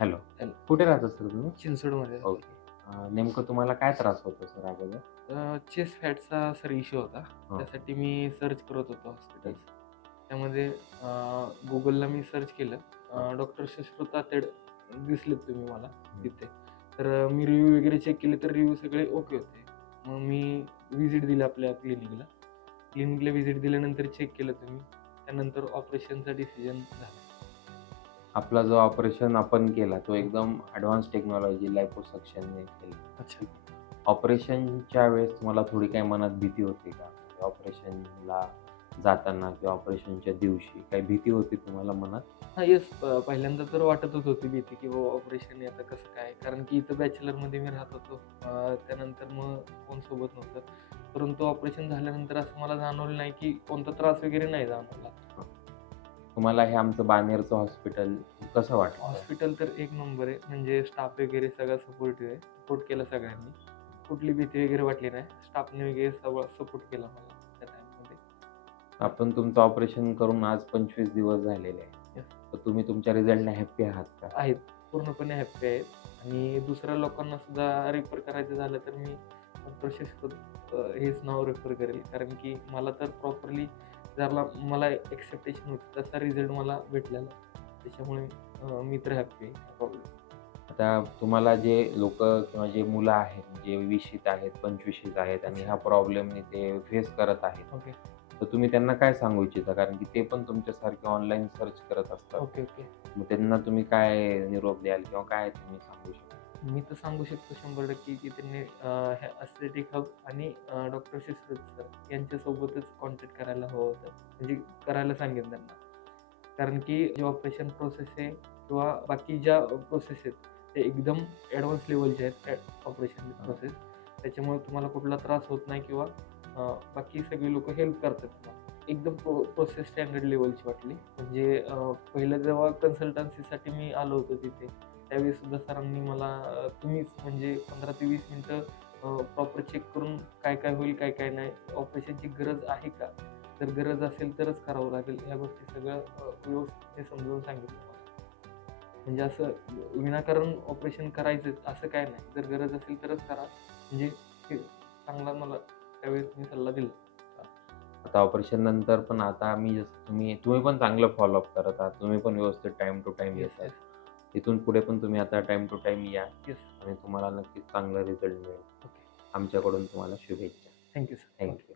Hello. Hello. कुठे राहता sir तुम्ही? चिंचवडमध्ये राहतो. ओके. नेमकं तुम्हाला काय त्रास होतो सर अगोदर? चेस्ट फॅटचा सर इश्यू होता. हां. त्यासाठी मी सर्च करत होतो ओके. हॉस्पिटल्स. त्यामध्ये Googleला मी सर्च केलं. हां. डॉक्टर सुश्रुता तेड दिसलेत तुम्ही मला हं. तिथे. तर मी रिव्ह्यू वगैरे चेक केले तर रिव्ह्यू सगळे ओके होते. मग मी व्हिजिट दिली आपल्या क्लिनिकला. क्लिनिकला व्हिजिट दिल्यानंतर चेक केलं तुम्ही. त्यानंतर ऑपरेशनचा डिसिजन झाला. आपला जो ऑपरेशन आपण केला तो हं. एकदम एडवान्स टेक्नॉलॉजी लायपोसक्शनने केला. अच्छा. ठीक आहे. ऑपरेशनच्या वेळेस तुम्हाला थोडी काही मनात भीती होती का? ऑपरेशनला जाताना किंवा ऑपरेशनच्या दिवशी काही भीती होती तुम्हाला मनात? हां, येस. पहिल्यांदा तर वाटतच होती भीती, की बाबा ऑपरेशन आहे आता कसं काय? कारण की इथं बॅचलरमध्ये मी राहत होतो. त्यानंतर मग कोण सोबत नव्हतं. परंतु ऑपरेशन झाल्यानंतर असं मला जाणवलं नाही, की कोणता त्रास वगैरे नाही जाणवला. हां. तुम्हाला हे आमचं बाणेरचं हॉस्पिटल कसं वाटलं? हॉस्पिटल तर एक नंबर आहे. म्हणजे स्टाफ वगैरे सगळा सपोर्टिव्ह आहे. सपोर्ट केला सगळ्यांनी. कुठली भीती वगैरे वाटली नाही. स्टाफने वगैरे सगळं सपोर्ट केला मला त्या टाईममध्ये. आपण तुमचं ऑपरेशन करून आज 25 दिवस झालेले आहे. येस. तर तुम्ही तुमच्या रिझल्टने हॅपी आहात का? आहेत. पूर्णपणे हॅपी आहेत आणि दुसऱ्या लोकांना सुद्धा रेफर करायचं झालं तर मी प्रशस्त हेच नाव रेफर करेल. कारण की मला तर प्रॉपरली ज्याला मला एक्स्पेक्टेशन होती तसा रिझल्ट मला भेटलेला. त्याच्यामुळे मी तर हॅपी आहे. प्रॉब्लेम. आता तुम्हाला जे लोकं किंवा जे मुलं आहेत, जे 20शीत आहेत, 25शीत आहेत आणि अच्छा. ह्या प्रॉब्लेमनी ते फेस करत आहेत. ओके. तर तुम्ही त्यांना काय सांगू इच्छिता? कारण की ते पण तुमच्यासारखे ऑनलाईन सर्च करत असतात. Okay, okay. मग त्यांना तुम्ही काय निरोप द्याल किंवा काय तुम्ही सांगू शकता? मी तर सांगू शकतो 100% की त्यांनी हे एस्थेटिक हब आणि डॉक्टर शिस्त्रत सर यांच्यासोबतच कॉन्टॅक्ट करायला हवं होतं. म्हणजे करायला सांगेन त्यांना. कारण की जे ऑपरेशन प्रोसेस आहे किंवा बाकी ज्या प्रोसेस आहेत, ते एकदम ॲडव्हान्स लेव्हलचे आहेत ऑपरेशन हां. प्रोसेस. त्याच्यामुळे तुम्हाला कुठला त्रास होत नाही किंवा बाकी सगळी लोकं हेल्प करतात तुम्हाला. एकदम प्रोसेस स्टँडर्ड लेव्हलची वाटली. म्हणजे पहिलं जेव्हा कन्सल्टन्सीसाठी मी आलो होतो तिथे, त्यावेळेस सुद्धा सरांनी मला तुम्हीच म्हणजे 15 ते 20 मिनिटं प्रॉपर चेक करून काय-काय होईल, काय-काय नाही, ऑपरेशनची गरज आहे का? जर गरज असेल तरच करावं लागेल. ह्या गोष्टी सगळं व्यवस्थित समजावून सांगितलं मला. म्हणजे असं विनाकारण ऑपरेशन करायचंच असं काही नाही. जर गरज असेल तरच करा. म्हणजे हे चांगला मला त्यावेळेस मी सल्ला दिला. आता ऑपरेशन नंतर पण आता आम्ही जसं तुम्ही तुम्ही पण चांगलं फॉलोअप करत आहात. तुम्ही पण व्यवस्थित टाईम टू टाईम येस, येतात. येस, इथून पुढे पण तुम्ही आता टाईम टू टाईम या येस. आणि तुम्हाला नक्कीच चांगला रिझल्ट मिळेल. ओके. आमच्याकडून तुम्हाला शुभेच्छा. Thank you sir. Thank okay. You.